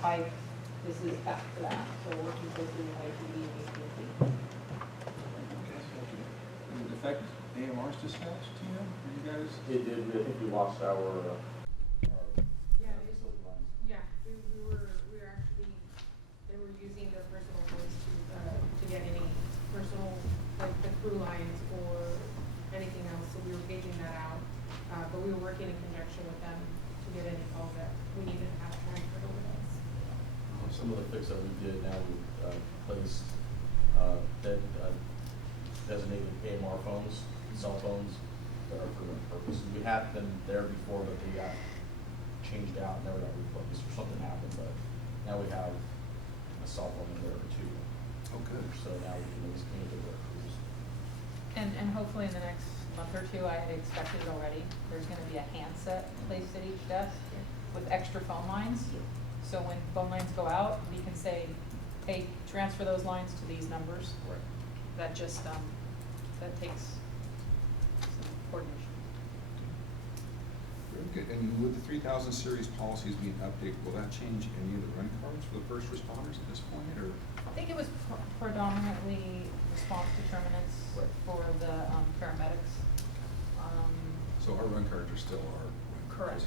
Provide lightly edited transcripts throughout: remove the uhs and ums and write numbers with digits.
Pike, this is back to that, so we're working closely with ITV and AT&T. Did it affect AMR's dispatch to you? Are you guys? It did. I think we lost our Yeah, facility lines. yeah, we were actually, they were using their personal phones to get any personal, like the crew lines or anything else, so we were gauging that out. But we were working in conjunction with them to get any calls that we needed to have transferred over to us. Some of the fix that we did now, we placed designated AMR phones, cell phones that are for that purpose. We had them there before, but they got changed out, never got replaced, or something happened. But now we have a cell phone in there too. Oh, good. So now we can always communicate with our crews. And hopefully in the next month or two, I had expected it already, there's gonna be a handset placed at each desk with extra phone lines. So when phone lines go out, we can say, hey, transfer those lines to these numbers. Right. That just, that takes some coordination. Very good. And with the 3000 series policies being updated, will that change any of the run cards for the first responders at this point, or? I think it was predominantly response determinants Right. for the paramedics. So our run cards are still our run cards?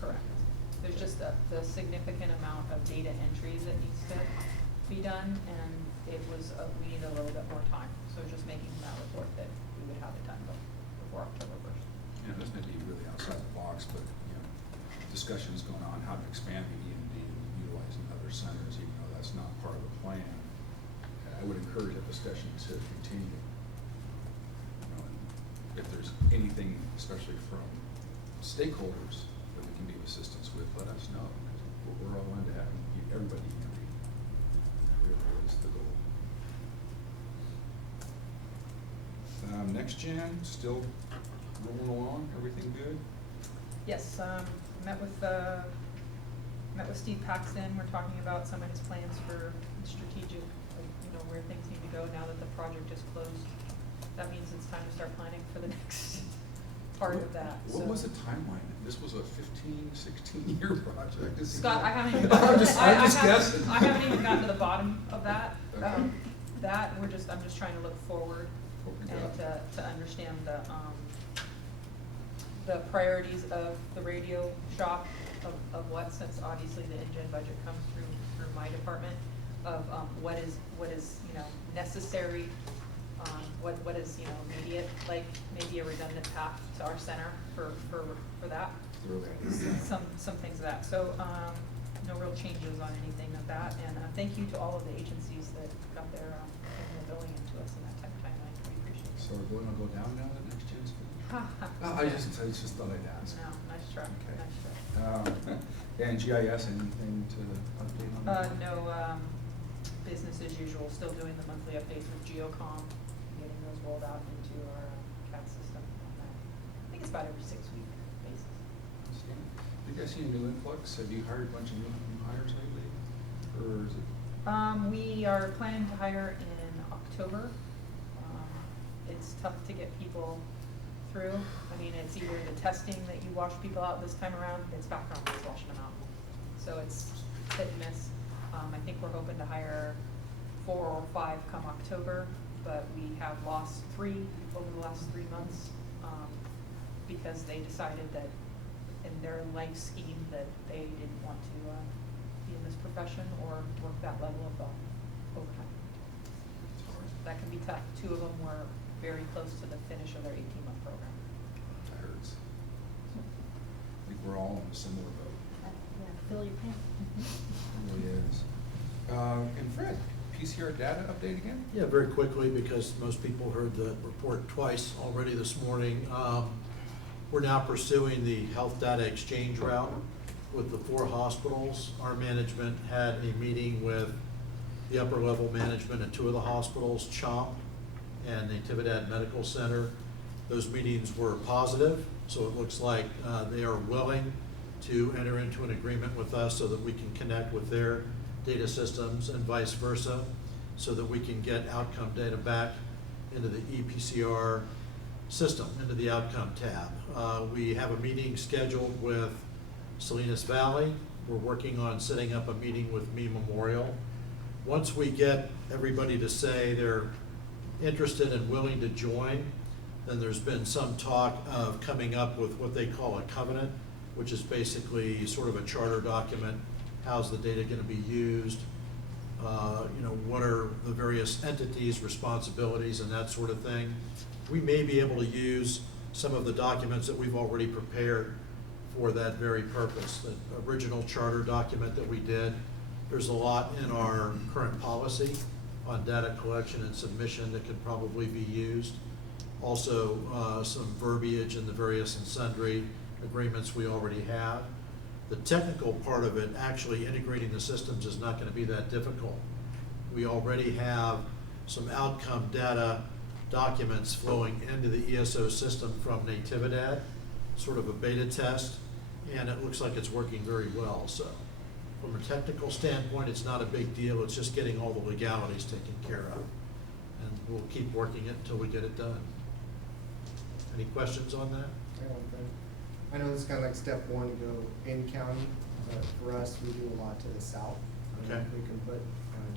Correct. There's just the significant amount of data entry that needs to be done, and it was, we need a little bit more time. So just making that report that we would have it done before October 1st. Yeah, this may be really outside the box, but, you know, discussions going on how to expand the EMD and utilizing other centers, even though that's not part of the plan. I would encourage that discussion to continue. You know, and if there's anything, especially from stakeholders, that we can be of assistance with, let us know. Because we're all into having everybody EMD. That really is the goal. Next gen, still rolling along, everything good? Yes, met with Steve Paxton. We're talking about some of his plans for strategic, like, you know, where things need to go now that the project is closed. That means it's time to start planning for the next part of that. What So- was the timeline? This was a 15, 16-year project. Is it- Scott, I haven't even I'm gotten, just I guessing. haven't even gotten to the bottom of that. Okay. I'm just trying to look forward What we and got. to understand the priorities of the radio shop, of what, since obviously the InGen budget comes through my department, of what is, you know, necessary, what is, you know, immediate, like maybe a redundant path to our center for that. Really? Some things of that. So, no real changes on anything of that. And thank you to all of the agencies that got their billing into us in that timeline. We appreciate it. So we're going to go down now, the next gen's finished? Ha, ha. No, I just thought I'd ask. No, nice try, Okay. nice try. And GIS, anything to update on that? No, business as usual, still doing the monthly updates with GeoCom, getting those rolled out into our CAD system on that. I think it's about every 6-week basis. Outstanding. Have you guys seen a new influx? Have you hired a bunch of new hires lately? Or is it? We are planning to hire in October. It's tough to get people through. I mean, it's either the testing that you wash people out this time around, it's background that's washing them out. So it's hit and miss. I think we're hoping to hire 4 or 5 come October, but we have lost 3 over the last 3 months because they decided that in their life scheme that they didn't want to be in this profession or work that level of overtime. It's hard. That can be tough. 2 of them were very close to the finish of their 18-month program. That hurts. I think we're all in a similar boat. Fill your pants. It really is. And Fred, PCR data update again? Yeah, very quickly, because most people heard the report twice already this morning. We're now pursuing the health data exchange route with the 4 hospitals. Our management had a meeting with the upper level management at 2 of the hospitals, CHOMP and Natividad Medical Center. Those meetings were positive, so it looks like they are willing to enter into an agreement with us so that we can connect with their data systems and vice versa, so that we can get outcome data back into the EPCR system, into the outcome tab. We have a meeting scheduled with Salinas Valley We're working on setting up a meeting with Me Memorial. Once we get everybody to say they're interested and willing to join, then there's been some talk of coming up with what they call a covenant, which is basically sort of a charter document. How's the data going to be used? What are the various entities, responsibilities, and that sort of thing. We may be able to use some of the documents that we've already prepared for that very purpose. The original charter document that we did, there's a lot in our current policy on data collection and submission that could probably be used. Also, some verbiage in the various and sundry agreements we already have. The technical part of it, actually integrating the systems, is not going to be that difficult. We already have some outcome data documents flowing into the ESO system from Natividad, sort of a beta test, and it looks like it's working very well. So from a technical standpoint, it's not a big deal. It's just getting all the legalities taken care of. And we'll keep working it until we get it done. Any questions on that? I know this is kind of like step one to go in county, but for us, we do a lot to the south. Okay. We can put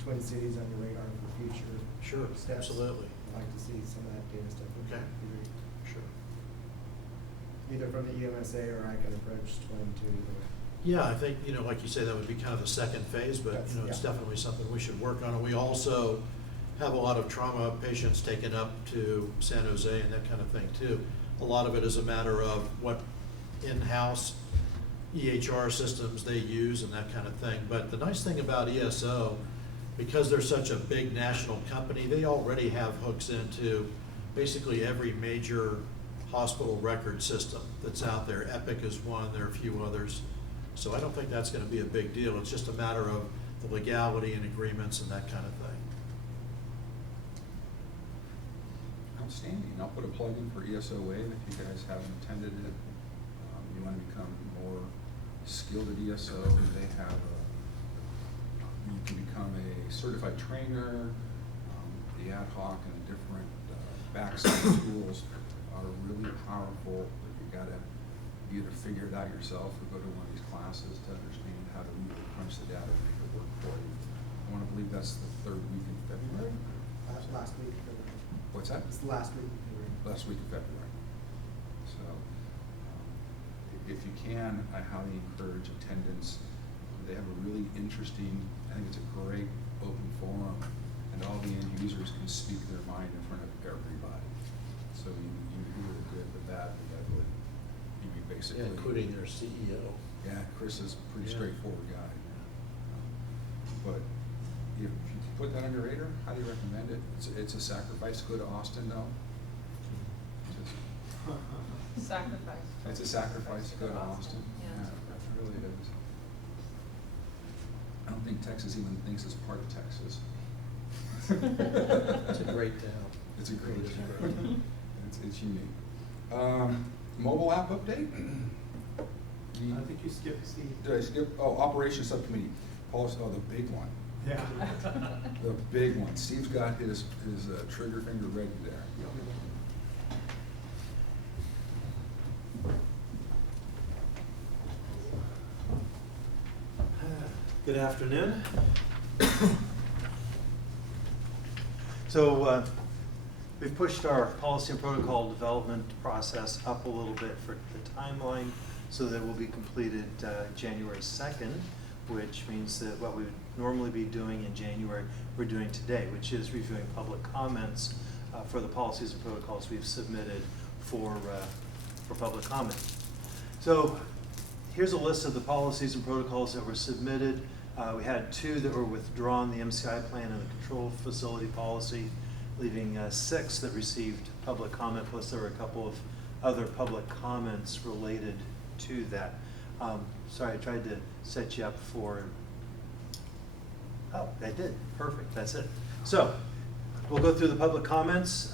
Twin Cities on your radar for future Sure, steps. absolutely. I'd like to see some of that data stuff. Okay. Sure. Either from the EMSA or I can approach Twin to either. Yeah, I think, like you say, that would be kind of the second phase, but, That's- it's yeah. definitely something we should work on. And we also have a lot of trauma patients taken up to San Jose and that kind of thing too. A lot of it is a matter of what in-house EHR systems they use and that kind of thing. But the nice thing about ESO, because they're such a big national company, they already have hooks into basically every major hospital record system that's out there. Epic is one, there are a few others. So I don't think that's going to be a big deal. It's just a matter of the legality and agreements and that kind of thing. Outstanding. I'll put a plug in for ESO Wave if you guys haven't attended it. You want to become more skilled at ESO, they have you can become a certified trainer. The ad hoc and the different backside tools are really powerful. You got to either figure it out yourself or go to one of these classes to understand how to really crunch the data and make it work for you. I want to believe that's the third week in February. Last week of February. What's that? It's the last week of February. Last week of February. So, if you can, I highly encourage attendance. They have a really interesting, I think it's a great open forum, and all the end users can speak their mind in front of everybody. So you hear the good, the bad, the ugly. You basically. Yeah, including their CEO. Yeah, Chris is a pretty Yeah. straightforward guy. But if you put that on your radar, highly recommend it. It's a sacrifice to go to Austin though. Sacrifice. It's a sacrifice to go to Austin. Yeah. It really is. I don't think Texas even thinks it's part of Texas. It's a great town. It's a great It is a town. great town. It's unique. Mobile app update? I think you skipped C. Did I skip? Oh, Operations Subcommittee. Policy, the big one. Yeah. The big one. Steve's got his trigger finger ready there. Good afternoon. So we've pushed our policy and protocol development process up a little bit for the timeline so that it will be completed January 2nd, which means that what we would normally be doing in January, we're doing today, which is reviewing public comments for the policies and protocols we've submitted for public comment. So here's a list of the policies and protocols that were submitted. We had 2 that were withdrawn, the MCI plan and the control facility policy, leaving 6 that received public comment, plus there were a couple of other public comments related to that. Sorry, I tried to set you up for, oh, I did, perfect, that's it. So, we'll go through the public comments.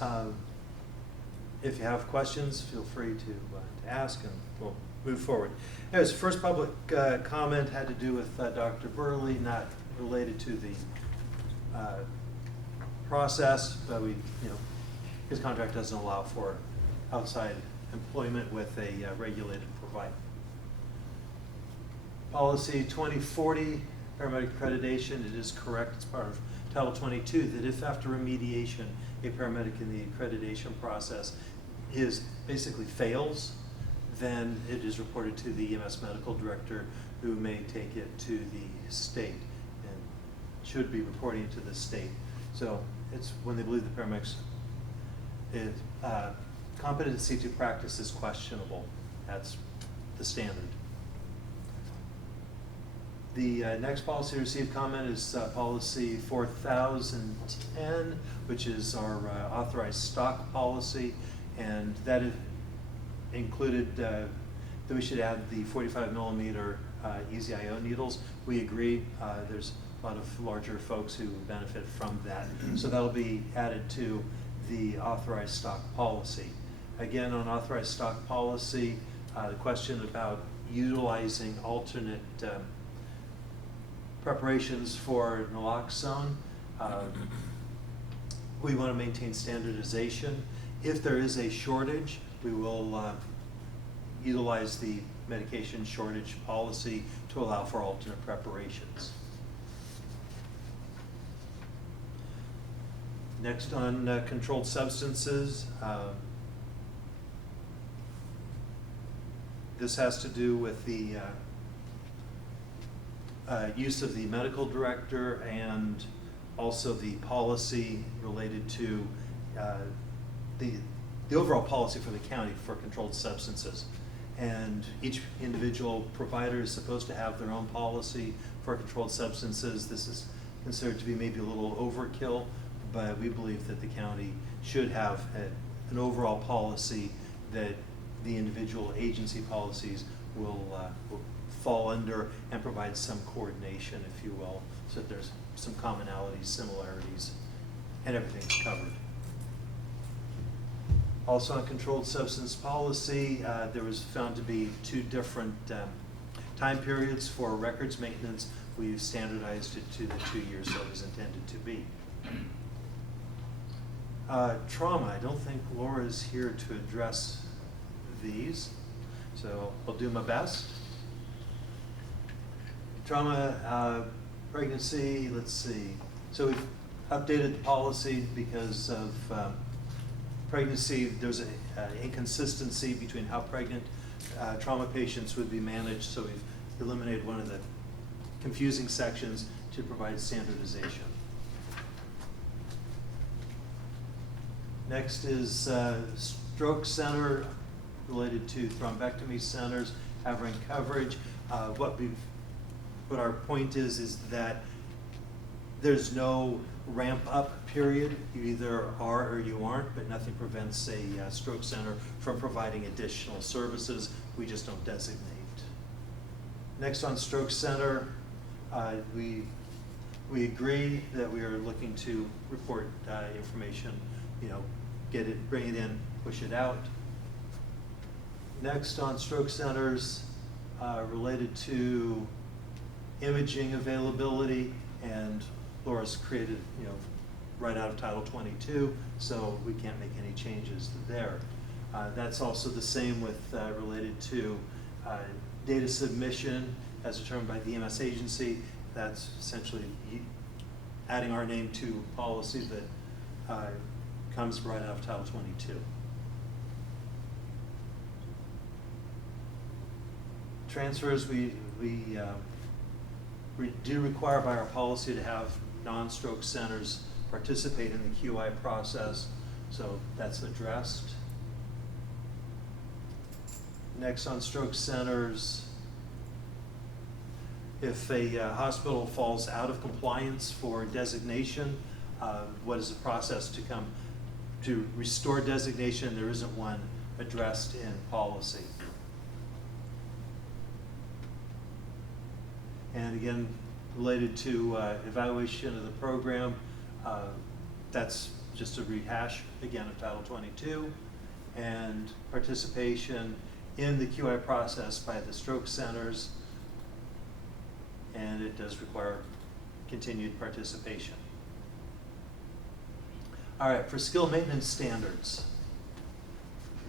If you have questions, feel free to ask and we'll move forward. Anyways, first public comment had to do with Dr. Burley, not related to the process, but his contract doesn't allow for outside employment with a regulated provider. Policy 2040, paramedic accreditation, it is correct, it's part of Title 22, that if after remediation, a paramedic in the accreditation process basically fails, then it is reported to the EMS Medical Director, who may take it to the state and should be reporting it to the state. So it's when they believe the paramedics, competency to practice is questionable. That's the standard. The next policy received comment is policy 4010, which is our authorized stock policy, and that included that we should add the 45 millimeter EZ-IO needles. We agree. There's a lot of larger folks who benefit from that, so that'll be added to the authorized stock policy. Again, on authorized stock policy, the question about utilizing alternate preparations for naloxone. We want to maintain standardization. If there is a shortage, we will utilize the medication shortage policy to allow for alternate preparations. Next on controlled substances. This has to do with the use of the medical director and also the policy related to the overall policy for the county for controlled substances. And each individual provider is supposed to have their own policy for controlled substances. This is considered to be maybe a little overkill, but we believe that the county should have an overall policy that the individual agency policies will fall under and provide some coordination, if you will, so that there's some commonalities, similarities, and everything's covered. Also on controlled substance policy, there was found to be two different time periods for records maintenance. We've standardized it to the 2 years that it was intended to be. Trauma, I don't think Laura's here to address these, so I'll do my best. Trauma, pregnancy, let's see. So we've updated the policy because of pregnancy. There's an inconsistency between how pregnant trauma patients would be managed, so we've eliminated one of the confusing sections to provide standardization. Next is stroke center related to thrombectomy centers having coverage. What our point is that there's no ramp up period. You either are or you aren't, but nothing prevents a stroke center from providing additional services. We just don't designate. Next on stroke center, we agree that we are looking to report information, get it, bring it in, push it out. Next on stroke centers, related to imaging availability, and Laura's created, right out of Title 22, so we can't make any changes there. That's also the same with related to data submission as determined by the EMS agency. That's essentially adding our name to policy that comes right out of Title 22. Transfers, we do require by our policy to have non-stroke centers participate in the QI process, so that's addressed. Next on stroke centers, if a hospital falls out of compliance for designation, what is the process to restore designation? There isn't one addressed in policy. And again, related to evaluation of the program, that's just a rehash, again, of Title 22, and participation in the QI process by the stroke centers, and it does require continued participation. All right, for skill maintenance standards,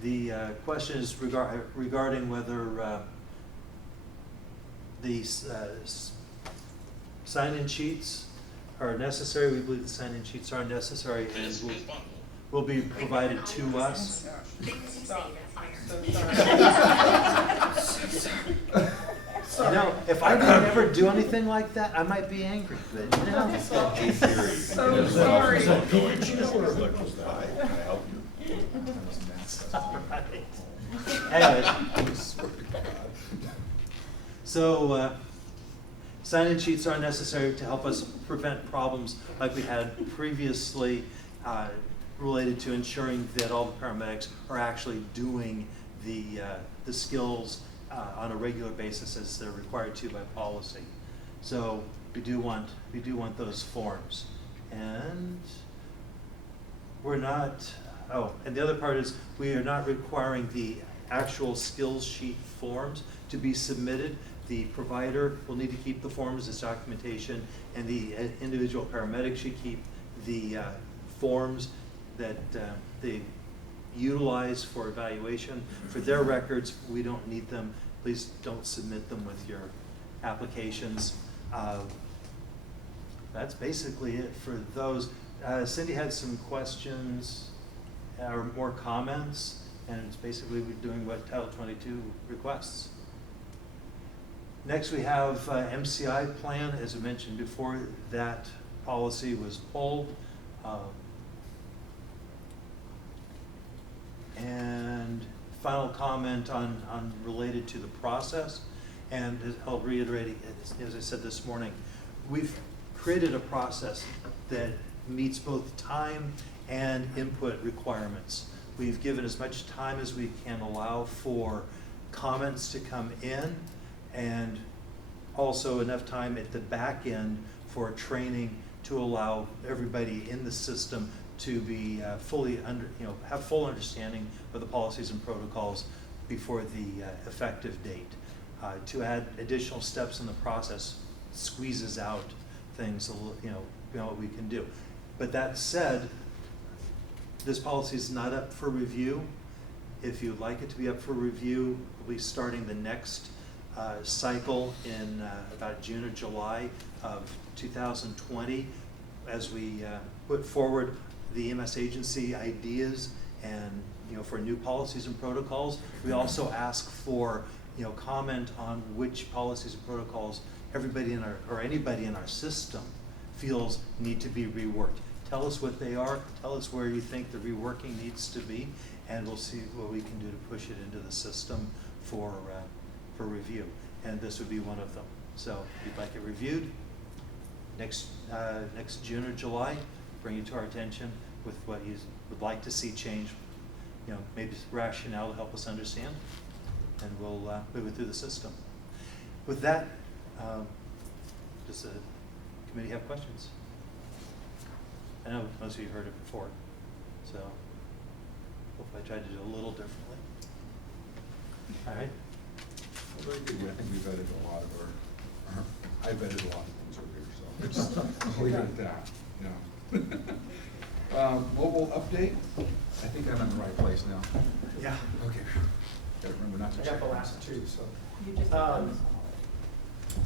the question is regarding whether These sign-in sheets are necessary. We believe the sign-in sheets are necessary and will be provided to us. Stop. I'm so sorry. You know, if I could ever do anything like that, I might be angry, but you know. So sorry. Anyways, so sign-in sheets are necessary to help us prevent problems like we had previously related to ensuring that all the paramedics are actually doing the skills on a regular basis as they're required to by policy. So we do want those forms, and we're not. Oh, and the other part is we are not requiring the actual skills sheet forms to be submitted. The provider will need to keep the forms as documentation, and the individual paramedic should keep the forms that they utilize for evaluation. For their records, we don't need them. Please don't submit them with your applications. That's basically it for those. Cindy had some questions or more comments, and it's basically we're doing what Title 22 requests. Next, we have MCI plan. As I mentioned before, that policy was pulled. And final comment on related to the process, and I'll reiterate it, as I said this morning, we've created a process that meets both time and input requirements. We've given as much time as we can allow for comments to come in, and also enough time at the back end for training to allow everybody in the system to be have full understanding of the policies and protocols before the effective date. To add additional steps in the process squeezes out things, what we can do. But that said, this policy is not up for review. If you'd like it to be up for review, we'll be starting the next cycle in about June or July of 2020 as we put forward the EMS agency ideas and for new policies and protocols. We also ask for comment on which policies and protocols everybody in our anybody in our system feels need to be reworked. Tell us what they are. Tell us where you think the reworking needs to be, and we'll see what we can do to push it into the system for review. And this would be one of them. So if you'd like it reviewed next June or July, bring it to our attention with what you would like to see change. Maybe rationale to help us understand, and we'll move it through the system. With that, does the committee have questions? I know most of you heard it before, so hopefully I tried to do it a little differently. All right. Well, very good. I think we've vetted a lot of I vetted a lot of things over here, so it's just leave it at that. Mobile update. I think I'm in the right place now. Yeah. Okay. Gotta remember not to I check. got the last two, so. You just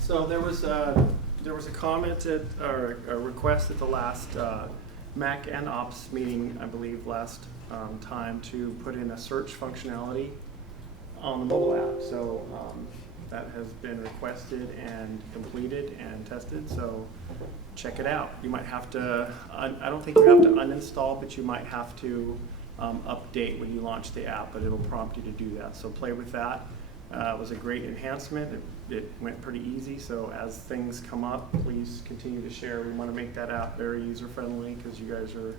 So there was a comment or a request at the last MAC and Ops meeting, I believe, last time to put in a search functionality on the mobile app. So that has been requested and completed and tested. So check it out. You might have to. I don't think you have to uninstall, but you might have to update when you launch the app. But it'll prompt you to do that. So play with that. It was a great enhancement. It went pretty easy, so as things come up, please continue to share. We want to make that app very user-friendly because you guys are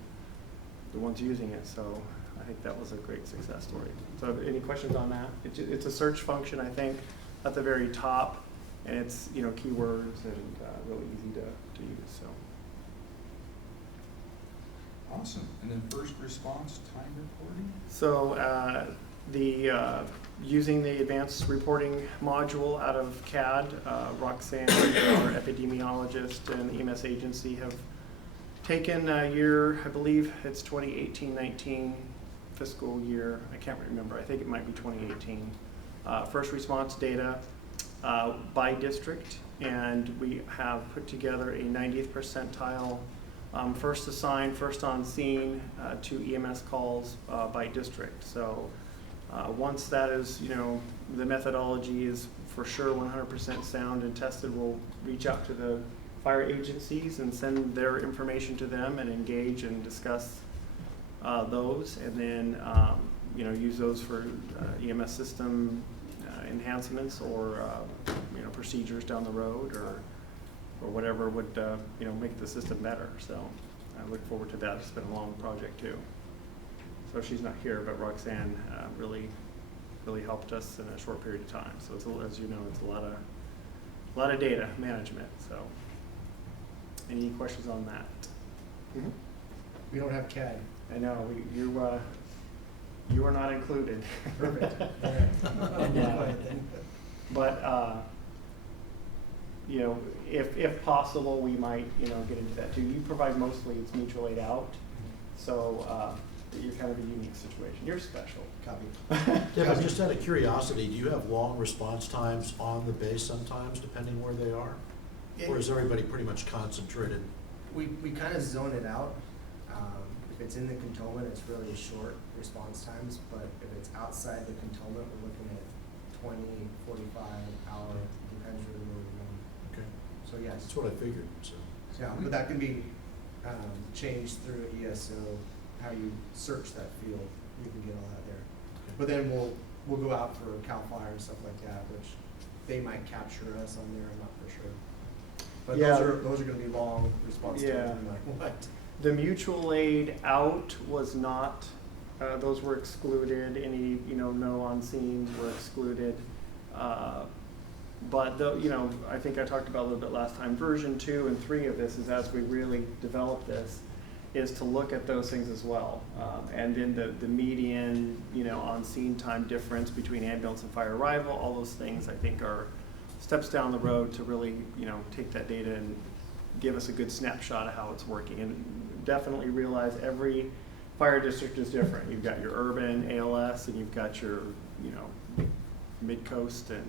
the ones using it, so I think that was a great success story. So any questions on that? It's a search function, I think, at the very top, and it's keywords and really easy to use. So. Awesome. And then first response time reporting? So using the advanced reporting module out of CAD, Roxanne, our epidemiologist, and the EMS agency have taken a year, I believe it's 2018-19 fiscal year, I can't remember, I think it might be 2018, first response data, by district, and we have put together a 90th percentile first assigned, first on scene to EMS calls by district. So once that is, the methodology is for sure 100% sound and tested, we'll reach out to the fire agencies and send their information to them and engage and discuss those, and then use those for EMS system enhancements or procedures down the road or whatever would make the system better. So I look forward to that. It's been a long project too. So she's not here, but Roxanne really helped us in a short period of time. So it's as you know, it's a lot of data management. So any questions on that? Mm-hmm. We don't have CAD. I know you are not included. Perfect. Yeah. But if possible, we might get into that too. You provide mostly it's mutual aid out, so you're kind of a unique situation. You're special. Copy. Yeah, but just out of curiosity, do you have long response times on the base sometimes, depending where they are? Or is everybody pretty much concentrated? We kind of zone it out. If it's in the cantonment, it's really short response times, but if it's outside the cantonment, we're looking at 20, 45 hour, depends really where we're going. Okay, So yes. that's what I figured, so. Yeah, but that can be changed through ESO, how you search that field, you can get all that there. Okay. But then we'll go out for CAL FIRE and stuff like that, which they might capture us on there, I'm not for sure. But Yeah. those are gonna be long response times, Yeah. no matter what. The mutual aid out was not, those were excluded, any, no on scene were excluded. But I think I talked about a little bit last time, version 2 and 3 of this is as we really develop this, is to look at those things as well. And then the median, on scene time difference between ambulance and fire arrival, all those things I think are steps down the road to really, take that data and give us a good snapshot of how it's working. And definitely realize every fire district is different. You've got your urban ALS and you've got your, mid-coast and,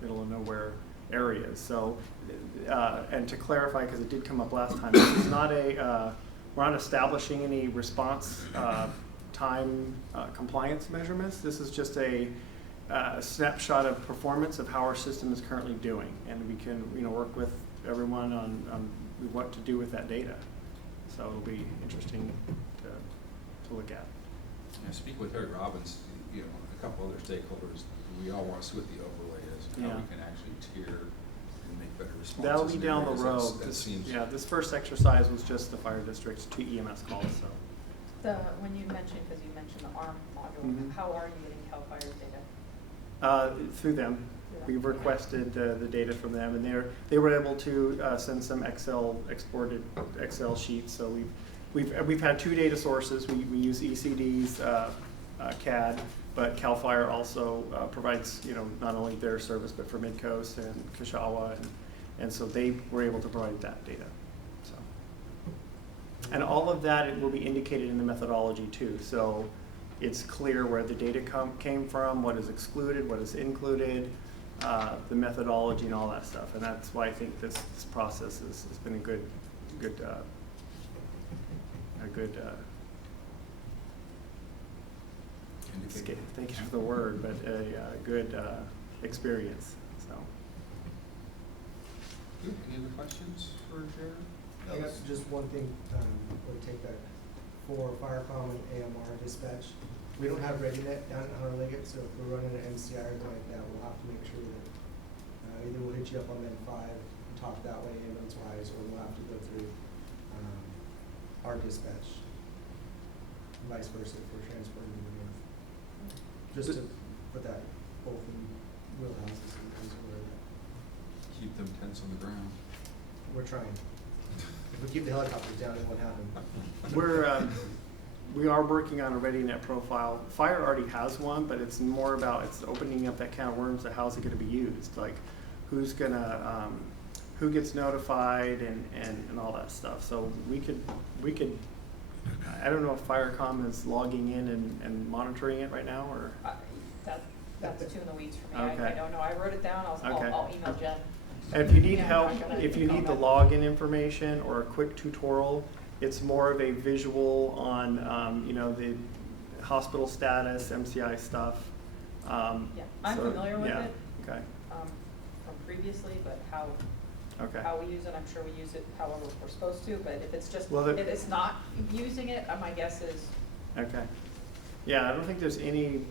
middle of nowhere areas. So, and to clarify, because it did come up last time, this is not we're not establishing any response time compliance measurements. This is just a snapshot of performance of how our system is currently doing. And we can, work with everyone on what to do with that data. So it'll be interesting to look at. Yeah, speaking with Harry Robbins, a couple other stakeholders, we all want to see what the overlay is, and how we can actually tier and make better responses. That'll be in down the areas. road. That seems. This first exercise was just the fire districts to EMS calls. So When you mentioned, because you mentioned the ARM module, Mhm. how are you getting CAL FIRE's data? through them, we've requested the data from them, and they were able to send some exported Excel sheets. So we've had 2 data sources. We use ECD's CAD, but CAL FIRE also provides not only their service but for Midcoast and Kashawa, and so they were able to provide that data. So, and all of that it will be indicated in the methodology too. So it's clear where the data came from, what is excluded, what is included, the methodology and all that stuff. And that's why I think this process has been a good thank you for the word, but a good experience. So. Good. Any other questions for Jared? I got just one thing, we'll take that for FireCom and AMR dispatch. We don't have ReadyNet down at Hunter Liggett, so if we're running an MCI or anything like that, we'll have to make sure that either we'll hit you up on Med 5 and talk that way ambulance wise, or we'll have to go through our dispatch, vice versa if we're transporting to the north. Just to put that both in wheelhouses and things where that Keep them tents on the ground. we're trying. If we keep the helicopters down, it won't happen. We are working on a ReadyNet profile. Fire already has one, but it's more about it's opening up that can of worms of how's it going to be used, like who's gonna who gets notified and all that stuff. So we could I don't know if FireCom is logging in and monitoring it right now, or That's too in the weeds for me. I Okay. don't know. I wrote it down. Okay. I'll email Jen. And if you need Yeah, I'm help, not gonna if you need the comment. login information or a quick tutorial, it's more of a visual on, you know, the hospital status, MCI stuff. Yeah, I'm So, familiar with yeah, it, Okay, from previously, but okay. how we use it, I'm sure we use it however we're supposed to, but if it's just, Well, the- if it's not using it, my guess is, Okay. Yeah, I don't think there's any,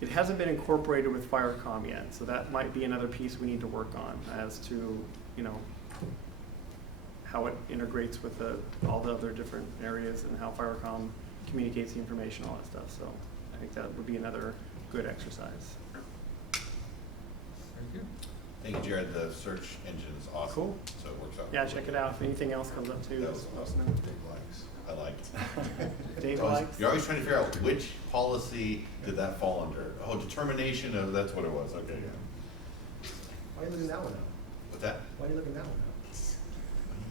it hasn't been incorporated with FireCom yet, so that might be another piece we need to work on as to, you know, how it integrates with all the other different areas and how FireCom communicates the information, all that stuff. So I think that would be another good exercise. Very good. Thank you, Jared. The search engine is awesome. Cool. So it works out. Yeah, really check it good. out. If anything else comes up too, That just was let us awesome. know. Big likes. I liked. Dave I was- likes? You're always trying to figure out which policy did that fall under. Oh, determination of, that's what it was. Okay, yeah. Why are you looking that one up? With that, Why are you looking that one up?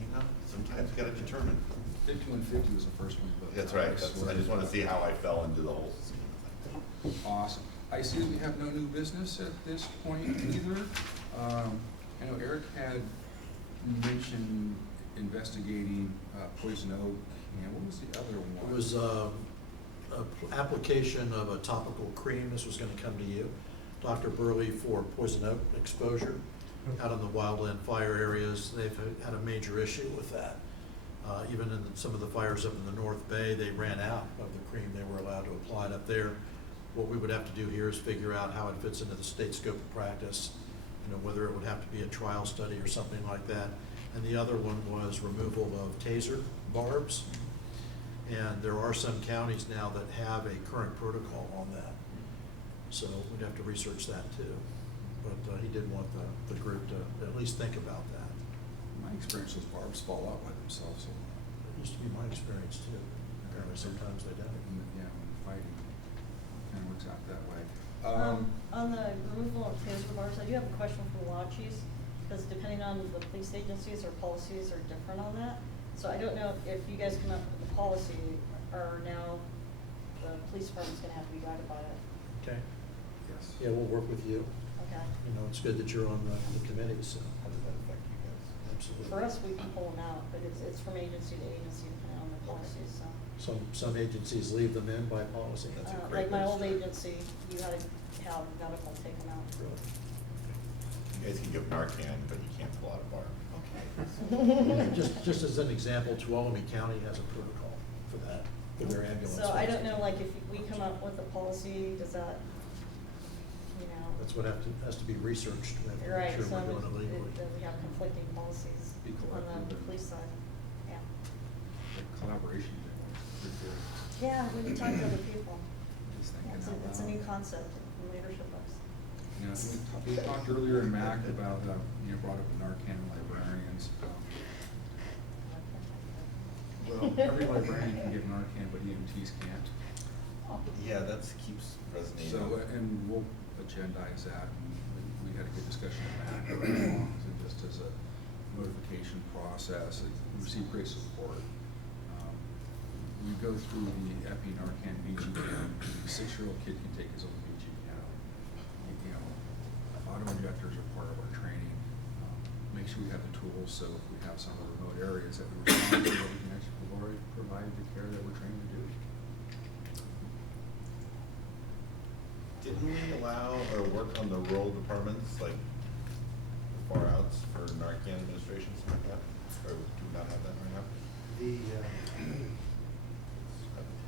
you know, sometimes you gotta determine. 5150 was the first one. but That's right. swear I just wanna see how I fell into the whole. Awesome. I see that we have no new business at this point either. I know Eric had mentioned investigating poison oak, and what was the other one? It was application of a topical cream. This was gonna come to you, Dr. Burley, for poison oak exposure out in the wildland fire areas. They've had a major issue with that. Even in some of the fires up in the North Bay, they ran out of the cream they were allowed to apply it up there. What we would have to do here is figure out how it fits into the state scope of practice, you know, whether it would have to be a trial study or something like that. And the other one was removal of taser barbs. And there are some counties now that have a current protocol on that. So we'd have to research that too. But he did want the group to at least think about that. My experience, those barbs fall out by themselves a lot. It used to be my experience too. Apparently sometimes they don't. Yeah, when fighting, kind of works out that way. On the removal of taser bars, I do have a question for the law chiefs, because depending on the police agencies, their policies are different on that. So I don't know if you guys come up with the policy, or now the police department's gonna have to be guided by it. Okay. Yes. Yeah, we'll work with you. Okay. You know, it's good that you're on the committee, so. How does that affect you guys? Absolutely. For us, we can pull them out, but it's from agency to agency depending on the policies, so. Some agencies leave them in by policy. That's a great Like my way to old start. agency, you had to have medical take them out. Really. You guys can give Narcan, but you can't pull out a bar. Okay. Just as an example, Tuolumne County has a protocol for that, for their ambulance. So I don't know, like, if we come up with a policy, does that, you know? That's what has to be researched. We have to Right, make so sure we're doing it legally. we have conflicting policies Be on the collective. police side, yeah. The collaboration thing was pretty good. Yeah, when you talk to other people, Just thinking it's out a loud. new concept in leadership books. You know, we talked earlier in MAC about, you know, brought up the Narcan librarians. Well, every librarian can give Narcan, but EMTs can't. Yeah, that keeps resonating. So, and we'll agendize that, and we had a good discussion at MAC, and just as a notification process, we received great support. We go through the Epi Narcan BGM, the 6-year-old kid can take his own BGM. You know, auto injectors are part of our training. Make sure we have the tools, so if we have some of the remote areas that we respond to, we can actually provide the care that we're trained to do. Didn't we allow or work on the rural departments, like the far outs for Narcan administration, something like that? Or do we not have that right now?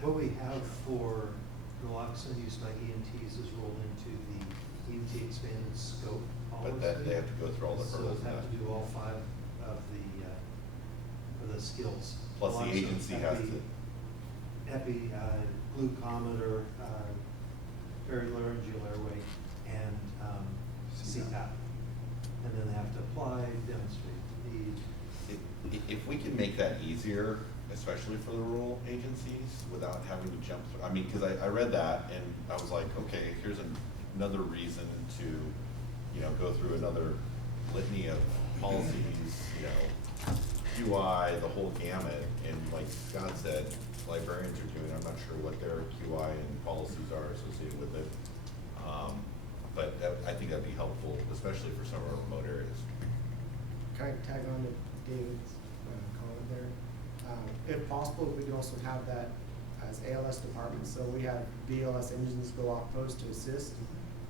What we have for naloxone used by EMTs is rolled into the EMT expanded scope policy. But that, they have to go through all the hurdles So and have that. to do all 5 of the skills. Plus the Naloxone, agency has to. Epi, glucometer, perilaryngeal airway, and CPAP. And then they have to apply, demonstrate the need. If we can make that easier, especially for the rural agencies, without having to jump through, I mean, because I read that and I was like, okay, here's another reason to, you know, go through another litany of policies, you know, QI, the whole gamut, and like Scott said, librarians are doing, I'm not sure what their QI and policies are associated with it. But I think that'd be helpful, especially for some of our remote areas. Kind of tag on to David's comment there. If possible, we could also have that as ALS departments. So we have BLS engines go off post to assist.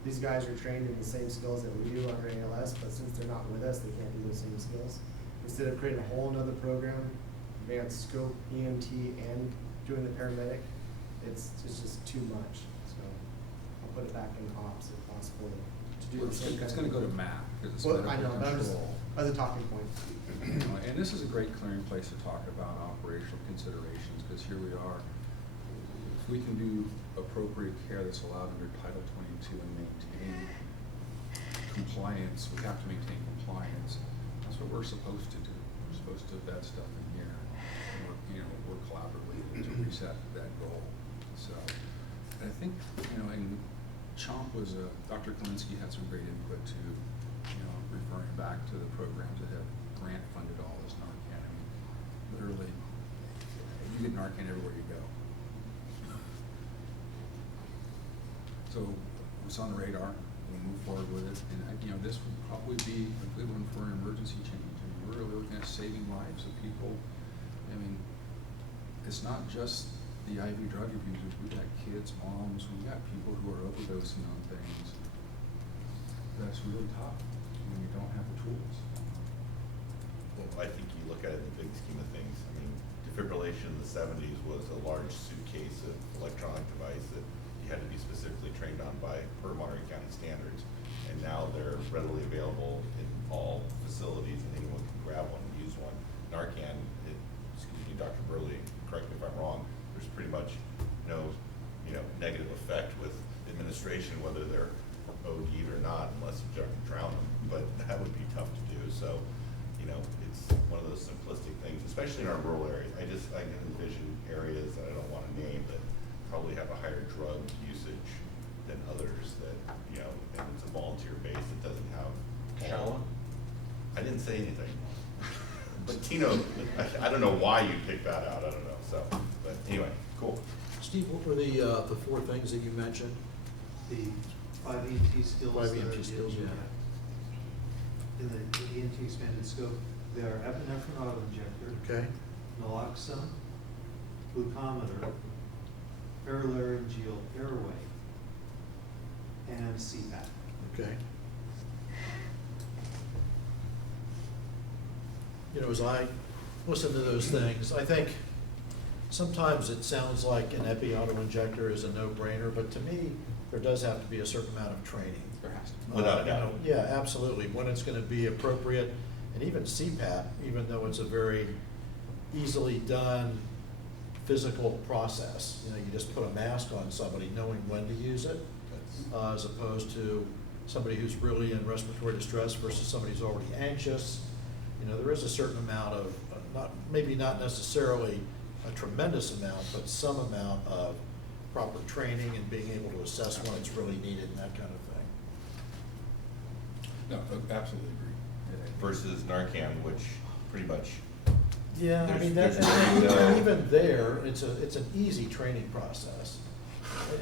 These guys are trained in the same skills that we do under ALS, but since they're not with us, they can't do those same skills. Instead of creating a whole nother program, advanced scope, EMT, and doing the paramedic, it's just too much. So I'll put it back in ops if possible to do the same kind It's of gonna go to thing. MAP, because it's Well, medical I know, but I'm just, control. as a talking point. You know, and this is a great clearing place to talk about operational considerations, because here we are. If we can do appropriate care that's allowed under Title 22 and maintain compliance, we have to maintain compliance. That's what we're supposed to do. We're supposed to vet stuff in here. And work collaboratively to reset that goal. So, and I think, and CHOMP was, Dr. Kalinsky had some great input to, referring back to the programs that have grant funded all this Narcan. I mean, literally, you get Narcan everywhere you go. So it's on the radar. We'll move forward with it, and this would probably be a good one for an emergency change. I mean, we're really looking at saving lives of people. I mean, it's not just the IV drug abusers. We've got kids, moms. We've got people who are overdosing on things. That's really tough when you don't have the tools. Well, I think you look at it in the big scheme of things. I mean, defibrillation in the 70s was a large suitcase of electronic device that you had to be specifically trained on by per Monterey County standards. And now they're readily available in all facilities, and anyone can grab one and use one. Narcan, excuse me, Dr. Burley, correct me if I'm wrong, there's pretty much no, negative effect with administration, whether they're OD'd or not, unless you drown them. But that would be tough to do. So, it's one of those simplistic things, especially in our rural areas. I can envision areas that I don't want to name that probably have a higher drug usage than others that, and it's a volunteer base that doesn't have. Shallow? I didn't say anything. But Tino, I don't know why you picked that out, I don't know, so, but anyway, cool. Steve, what were the four things that you mentioned? The 5 EMT skills. 5 that are EMT skills, in, yeah. In the EMT expanded scope, they are epinephrine autoinjector. Okay. Naloxone, glucometer, paralaryngeal airway, and CPAP. Okay. As I listen to those things, I think sometimes it sounds like an epi auto-injector is a no-brainer, but to me, there does have to be a certain amount of training. There has to be. Without a doubt. Yeah, absolutely, when it's gonna be appropriate, and even CPAP, even though it's a very easily done physical process. You just put a mask on somebody knowing when to use it, as opposed to somebody who's really in respiratory distress versus somebody who's already anxious. There is a certain amount of, maybe not necessarily a tremendous amount, but some amount of proper training and being able to assess when it's really needed and that kind of thing. No, absolutely agree. Versus Narcan, which pretty much, Yeah, I mean, There's and no- even there, it's an easy training process,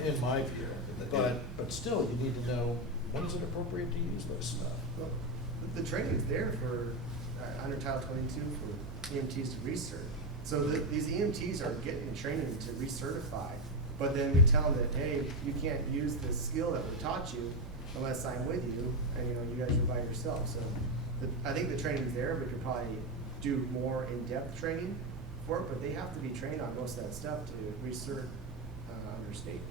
in my view. But still, you need to know, when is it appropriate to use this stuff? Well, the training's there for, under Title 22 for EMTs to recert. So these EMTs are getting the training to recertify, but then we tell them that, hey, you can't use this skill that we taught you unless I'm with you, and you guys are by yourself. So I think the training's there, we could probably do more in-depth training for it, but they have to be trained on most of that stuff to recert under state.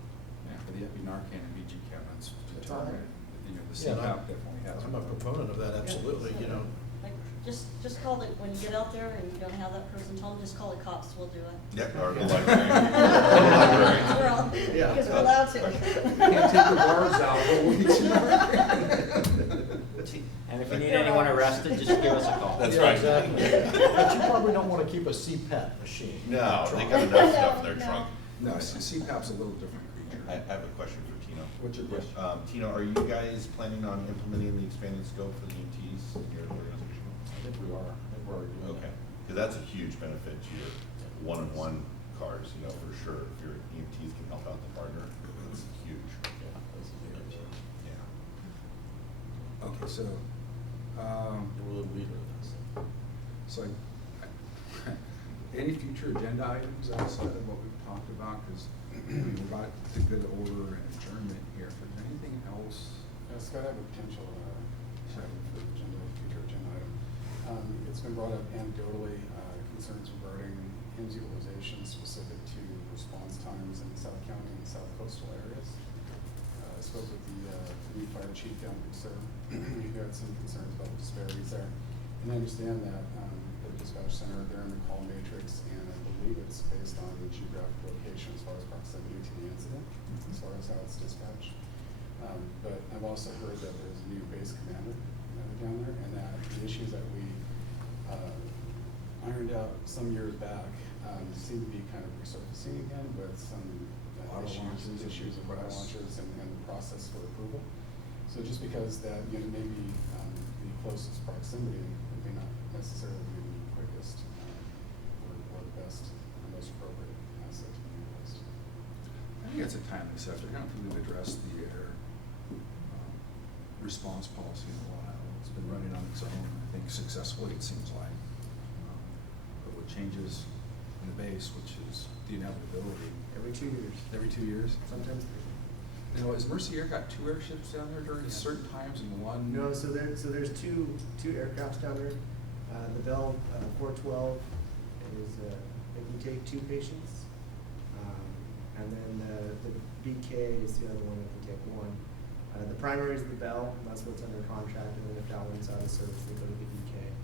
Yeah, for the Epinarcan and VGCAP, that's That's all determined. right. The Yeah, CPAP definitely has. I'm a proponent of that, absolutely, Like, just call it, when you get out there and you don't have that person, tell them, just call the cops, we'll do it. yeah, or the Yeah. librarian. We're all, Yeah. because we're allowed to. Can't take the bars out, but we And if you need anyone arrested, just give us a call. That's Yeah, right. exactly. But you probably don't want to keep a CPAP machine. in No, your they trunk. got enough stuff in their No. trunk. No, CPAP's a little different creature. I have a question for Tino. What's your question? Tino, are you guys planning on implementing the expanded scope for the EMTs in your organization? I think we are. I think we're already doing Okay, that. because that's a huge benefit to your one-on-one cars, for sure. If your EMTs can help out the partner, That's huge. Yeah, that's a big issue. Yeah. Okay, so, We're the leader of this. so any future agenda items outside of what we've talked about? Because we've got the good order and adjournment here, but is there anything else? Scott, I have a potential item for future agenda item. It's been brought up anecdotally, concerns regarding HIMSS utilization specific to response times in South County and South Coastal areas. I spoke with the new fire chief down in Sur, who had some concerns about the disparities there. And I understand that the dispatch center, they're in the call matrix, and I believe it's based on the geographic location as far as proximity to the incident, as far as how it's dispatched. But I've also heard that there's a new base commander down there, and that the issues that we ironed out some years back seem to be kind of resurfacing again with some issues of auto launches and the process for approval. So just because that unit may be the closest proximity, it may not necessarily be the quickest or the best or most appropriate asset to be utilized. I think it's a timely subject. I don't think we've addressed the air response policy in a while. It's been running on its own, I think successfully, it seems like. But with changes in the base, which is the inevitability. Every 2 years. Every 2 years? Sometimes 3. Now, has Mercy Air got 2 airships down there during certain times and one? No, so there's two aircrafts down there. The Bell 412 is it can take 2 patients, and then the BK is the other one that can take 1. The primary is the Bell, and that's what's under contract, and then if that one's out of service, they go to the BK.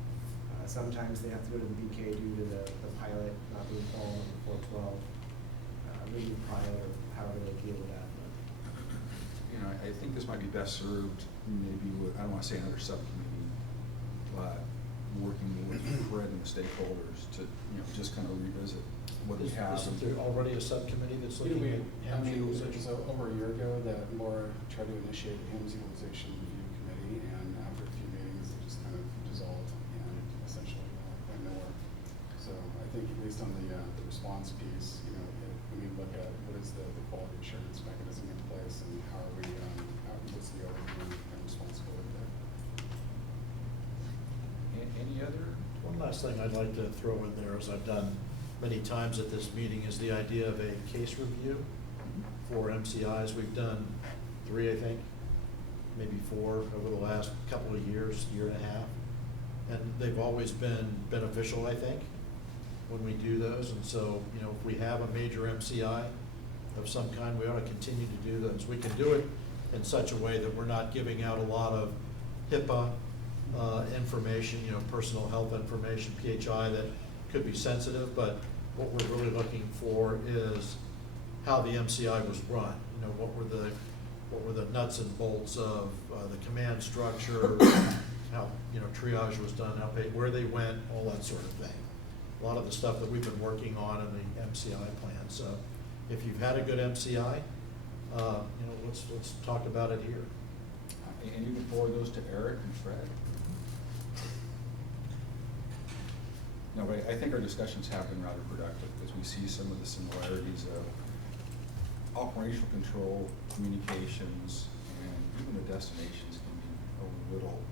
Sometimes they have to go to the BK due to the pilot not being followed on the 412, lead pilot, or however they deal with that. You know, I think this might be best served maybe with, I don't want to say another subcommittee, but working with Fred and the stakeholders to, you know, just kind of revisit what we have. Isn't there already a subcommittee that's looking at HIMSS utilization? So over a year ago, that Laura tried to initiate a HIMSS utilization review committee, and after a few meetings, it just kind of dissolved and essentially went nowhere. So I think at least on the response piece, you know, we need to look at what is the quality assurance mechanism in place, and how are we, what's the overview and responsibility there. Any other? One last thing I'd like to throw in there, as I've done many times at this meeting, is the idea of a case review for MCIs. We've done 3, I think, maybe 4 over the last couple of years, year and a half. And they've always been beneficial, I think, when we do those. And so, you know, if we have a major MCI of some kind, we ought to continue to do those. We can do it in such a way that we're not giving out a lot of HIPAA information, you know, personal health information, PHI, that could be sensitive, but what we're really looking for is how the MCI was run. You know, what were the nuts and bolts of the command structure, how, you know, triage was done, where they went, all that sort of thing. A lot of the stuff that we've been working on in the MCI plan. So if you've had a good MCI, you know, let's talk about it here. And you can forward those to Eric and Fred. No, but I think our discussions have been rather productive because we see some of the similarities of operational control, communications, and even the destinations can be a little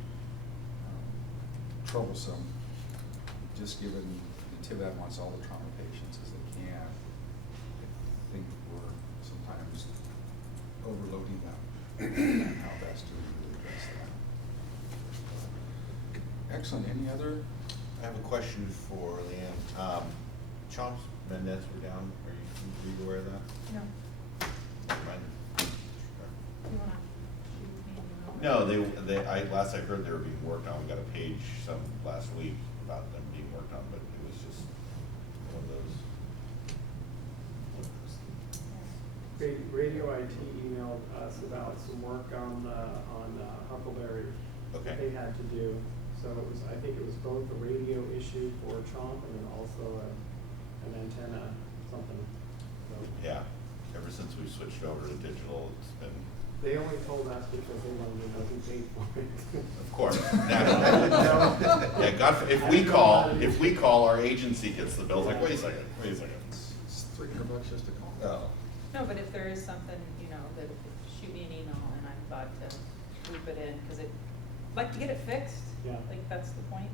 troublesome, just given the TIVAD wants all the trauma patients as they can. I think we're sometimes overloading them and how best to really address that. Excellent. Any other? I have a question for Leanne. Chomps Mendez were down. Are you aware of that? No. Never mind. You wanna shoot me an email? No, last I heard they were being worked on. We got a page last week about them being worked on, but it was just one of those. Radio IT emailed us about some work on Huckleberry. Okay. They had to do. So it was, I think it was both a radio issue for Chomp and then also an antenna, something. So Yeah. Ever since we switched over to digital, it's been. they only told us because they wanted to know who paid for it. Of course. Yeah, God, if we call, our agency gets the bill. It's like, wait a second. It's $300 just to call. Oh. No, but if there is something, you know, to shoot me an email, and I thought to loop it in, because I'd like to get it fixed. Yeah. Like, that's the point.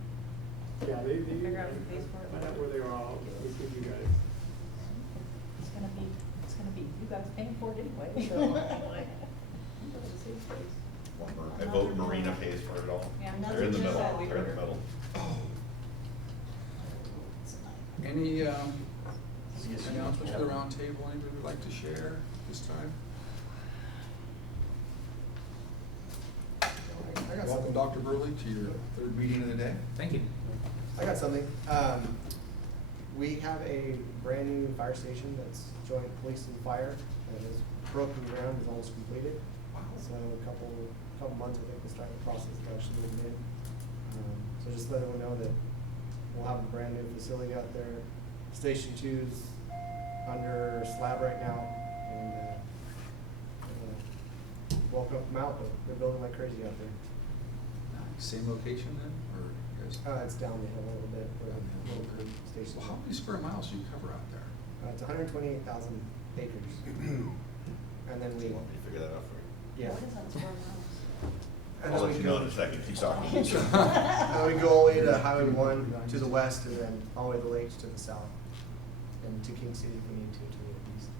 Yeah, they, Figure out who pays for it. Find out where they are all, with you guys. It's gonna be you guys paying for it anyway, so. like, I'm gonna save space. I vote Marina pays for it all. Yeah. They're in the middle, Another they're in the middle. Any announcements for the round table, anybody would like to share this time? I got welcome, Dr. Burley, to your third meeting of the day. Thank you. I got something. We have a brand new fire station that's joint police and fire that is broken ground, is almost completed. Wow. So a couple months, I think, we'll start the process of actually moving in. So just let everyone know that we'll have a brand new facility out there. Station 2's under slab right now, and welcome them out, but they're building like crazy out there. Nice. Same location then, or you guys? It's down the hill a little bit, where the Down the hill. little station. Well, how many square miles do you cover out there? It's 128,000 acres. And then we, You want me to figure that out for you? yeah. What is that, square miles? And I'll then let we you know go- in a second, keep talking. And we go all the way to Highway 1 to the west, and then all the way to the lakes to the south. And to King City if we need to the east.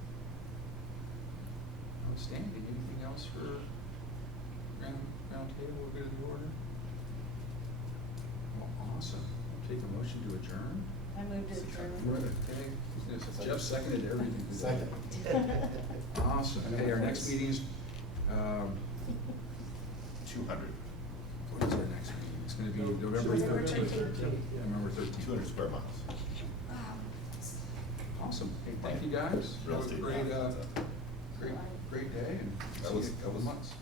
Outstanding. Anything else for round table? We're good in the order? Well, awesome. I'll take a motion to adjourn. I moved to adjourn. Okay. Jeff seconded everything. Second. Awesome. Okay, our next meeting is, 200. what is our next meeting? It's gonna be November November 13th. 13th. November 13th. 200 square miles. Awesome. Hey, thank you guys. Real Have a estate. great, great day, and That see you was- in a couple that was- months.